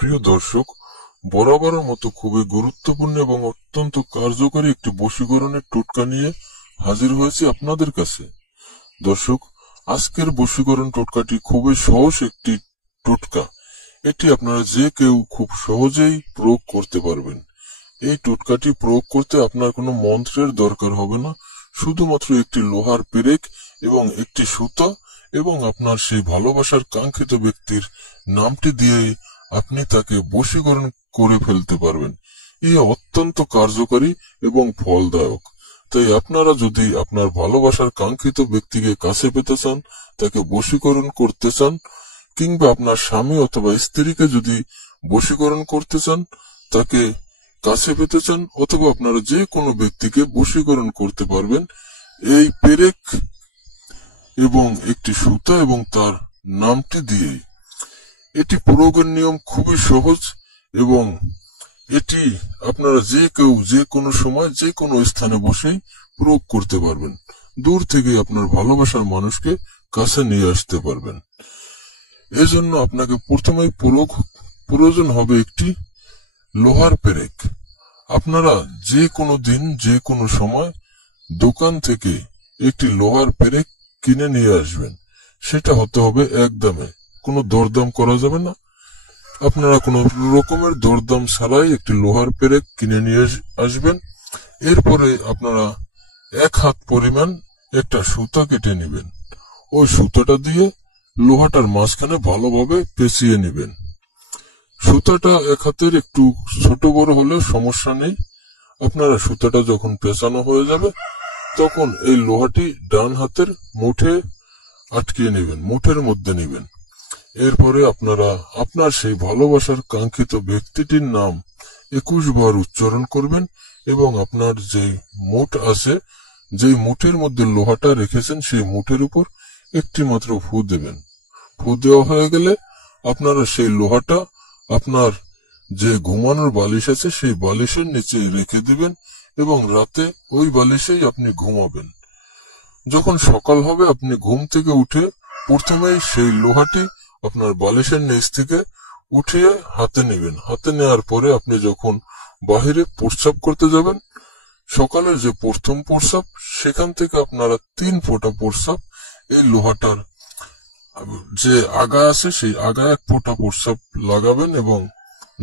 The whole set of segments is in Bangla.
প্রিয় দর্শক, বরাবরের মতো খুবই গুরুত্বপূর্ণ এবং অত্যন্ত কার্যকরী একটি বশীকরণের টোটকা নিয়ে হাজির হয়েছি আপনাদের কাছে। দর্শক, আজকের বশীকরণ টোটকাটি খুবই সহজ একটি টোটকা। এটি আপনারা যে কেউ খুব সহজেই প্রয়োগ করতে পারবেন। এই টোটকাটি প্রয়োগ করতে আপনার কোনো মন্ত্রের দরকার হবে না, শুধুমাত্র একটি লোহার পেরেক এবং একটি সুতা এবং আপনার সেই ভালোবাসার কাঙ্ক্ষিত ব্যক্তির নামটি দিয়ে আপনি তাকে বশীকরণ করে ফেলতে পারবেন। এই অত্যন্ত কার্যকরী এবং ফলদায়ক। তাই আপনারা যদি আপনার ভালোবাসার কাঙ্ক্ষিত ব্যক্তিকে কাছে পেতে চান, তাকে বশীকরণ করতে চান, কিংবা আপনার স্বামী অথবা স্ত্রীকে যদি বশীকরণ করতে চান, তাকে কাছে পেতে চান, অথবা আপনারা যে কোনো ব্যক্তিকে বশীকরণ করতে পারবেন এই পেরেক এবং একটি সুতা এবং তার নামটি দিয়েই। এটি প্রয়োগের নিয়ম খুবই সহজ এবং এটি আপনারা যে কেউ যে কোনো সময় যে কোনো স্থানে বসেই প্রয়োগ করতে পারবেন। দূর থেকে আপনার ভালোবাসার মানুষকে কাছে নিয়ে আসতে পারবেন। এজন্য আপনাকে প্রথমেই প্রয়োজন হবে একটি লোহার পেরেক। আপনারা যে কোনো দিন যে কোনো সময় দোকান থেকে একটি লোহার পেরেক কিনে নিয়ে আসবেন। সেটা হতে হবে একদমে, কোনো দরদাম করা যাবে না। আপনারা কোনো রকমের দরদাম ছাড়াই একটি লোহার পেরেক কিনে নিয়ে আসবেন। এরপরে আপনারা 1 হাত পরিমাণ একটা সুতা কেটে নেবেন। ওই সুতাটা দিয়ে লোহাটার মাঝখানে ভালোভাবে পেঁচিয়ে নেবেন। সুতাটা 1 হাতের একটু ছোট বড় হলেও সমস্যা নেই। আপনারা সুতাটা যখন পেঁচানো হয়ে যাবে তখন এই লোহাটি ডান হাতের মুঠে আটকিয়ে নেবেন, মুঠের মধ্যে নেবেন। এরপরে আপনারা আপনার সেই ভালোবাসার কাঙ্ক্ষিত ব্যক্তিটির নাম 21 বার উচ্চারণ করবেন এবং আপনার যে মুঠ আছে, যে মুঠের মধ্যে লোহাটা রেখেছেন, সেই মুঠের উপর একটি মাত্র ফু দেবেন। ফু দেওয়া হয়ে গেলে আপনারা সেই লোহাটা আপনার যে ঘুমানোর বালিশ আছে সেই বালিশের নিচে রেখে দিবেন এবং রাতে ওই বালিশেই আপনি ঘুমাবেন। যখন সকাল হবে আপনি ঘুম থেকে উঠে প্রথমেই সেই লোহাটি আপনার বালিশের নিচ থেকে উঠিয়ে হাতে নেবেন। হাতে নেওয়ার পরে আপনি যখন বাহিরে প্রস্রাব করতে যাবেন, সকালের যে প্রথম প্রস্রাব সেখান থেকে আপনারা 3 ফোঁটা প্রস্রাব এই লোহাটার যে আগা আছে সেই আগা 1 ফোঁটা প্রস্রাব লাগাবেন এবং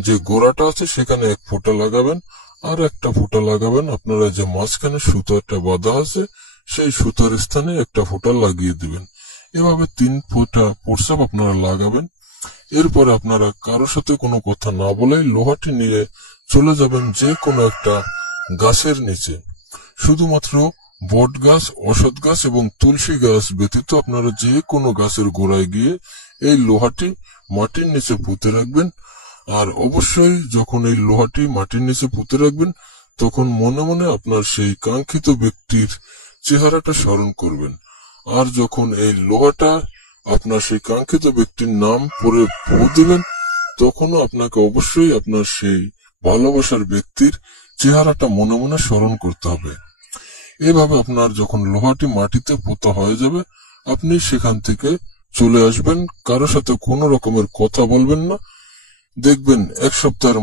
যে গোড়াটা আছে সেখানে 1 ফোঁটা লাগাবেন, আর 1টা ফোঁটা লাগাবেন আপনারা যে মাঝখানে সুতাটা বাঁধা আছে সেই সুতার স্থানে 1টা ফোঁটা লাগিয়ে দিবেন। এভাবে 3 ফোঁটা প্রস্রাব আপনারা লাগাবেন। এরপরে আপনারা কারোর সাথে কোনো কথা না বলে লোহাটি নিয়ে চলে যাবেন যে কোনো একটা গাছের নিচে। শুধুমাত্র বট গাছ, অশ্বত্থ গাছ এবং তুলসী গাছ ব্যতীত আপনারা যে কোনো গাছের গোড়ায় গিয়ে এই লোহাটি মাটির নিচে পুঁতে রাখবেন। আর অবশ্যই যখন এই লোহাটি মাটির নিচে পুঁতে রাখবেন তখন মনে মনে আপনার সেই কাঙ্ক্ষিত ব্যক্তির চেহারাটা স্মরণ করবেন। আর যখন এই লোহাটা আপনার সেই কাঙ্ক্ষিত ব্যক্তির নাম পরে ফু দিবেন তখনও আপনাকে অবশ্যই আপনার সেই ভালোবাসার ব্যক্তির চেহারাটা মনে মনে স্মরণ করতে হবে। এভাবে আপনার যখন লোহাটি মাটিতে পোতা হয়ে যাবে আপনি সেখান থেকে চলে আসবেন। কারোর সাথে কোনো রকমের কথা বলবেন না। দেখবেন 1 সপ্তাহের